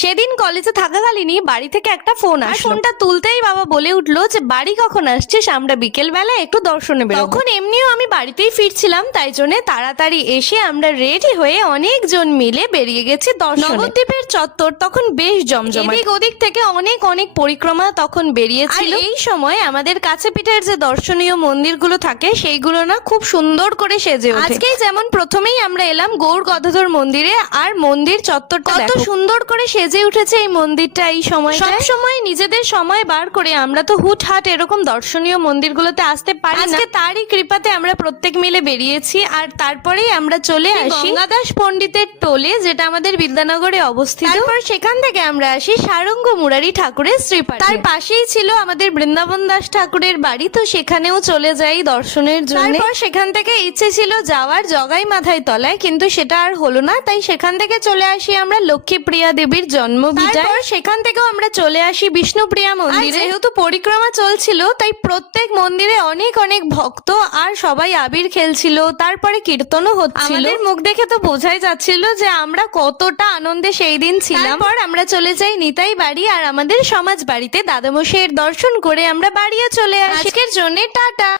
সেদিন কলেজে থাকাকালীনই বাড়ি থেকে একটা ফোন আসলো। ফোনটা তুলতেই বাবা বলে উঠলো যে বাড়ি কখন আসছিস, আমরা বিকেল বেলা একটু দর্শনে বেরোবো। তখন এমনিও আমি বাড়িতেই ফিরছিলাম, তাই জন্য তাড়াতাড়ি এসে আমরা রেডি হয়ে অনেকজন মিলে বেরিয়ে গেছি দর্শনে। নবদ্বীপের চত্বর তখন বেশ জমজমাট, এদিক ওদিক থেকে অনেক অনেক পরিক্রমা তখন বেরিয়েছিল। এই সময় আমাদের কাছে পিঠের যে দর্শনীয় মন্দিরগুলো থাকে সেইগুলো না খুব সুন্দর করে সেজে ওঠে। আজকেই যেমন প্রথমেই আমরা এলাম গৌর গদাধর মন্দিরে, আর মন্দির চত্বরটা কত সুন্দর করে সেজে উঠেছে এই মন্দিরটা। এই সময় সব সময় নিজেদের সময় বার করে আমরা তো হুটহাট এরকম দর্শনীয় মন্দিরগুলোতে আসতে পারি না। আজকে তারই কৃপাতে আমরা প্রত্যেক মিলে বেরিয়েছি, আর তারপরেই আমরা চলে আসি গঙ্গাদাস পণ্ডিতের টোলে, যেটা আমাদের বিদ্যানগরে অবস্থিত। তারপর সেখান থেকে আমরা আসি সারঙ্গ মুরারি ঠাকুরের শ্রীপাঠে। তার পাশেই ছিল আমাদের বৃন্দাবন দাস ঠাকুরের বাড়ি, তো সেখানেও চলে যাই দর্শনের জন্য। তারপর সেখান থেকে ইচ্ছে ছিল যাওয়ার জগাই মাথায় তলায়, কিন্তু সেটা আর হলো না, তাই সেখান থেকে চলে আসি আমরা লক্ষ্মীপ্রিয়া দেবীর জন্মভিটায়। সেখান থেকেও আমরা চলে আসি বিষ্ণুপ্রিয়া মন্দিরে। যেহেতু পরিক্রমা চলছিল তাই প্রত্যেক মন্দিরে অনেক অনেক ভক্ত আর সবাই আবির খেলছিল, তারপরে কীর্তনও হচ্ছিল। আমাদের মুখ দেখে তো বোঝাই যাচ্ছিল যে আমরা কতটা আনন্দে সেই দিন ছিলাম। তারপর আমরা চলে যাই নিতাই বাড়ি, আর আমাদের সমাজ বাড়িতে দাদামশাইয়ের দর্শন করে আমরা বাড়িও চলে আসি। আজকের জন্য টাটা।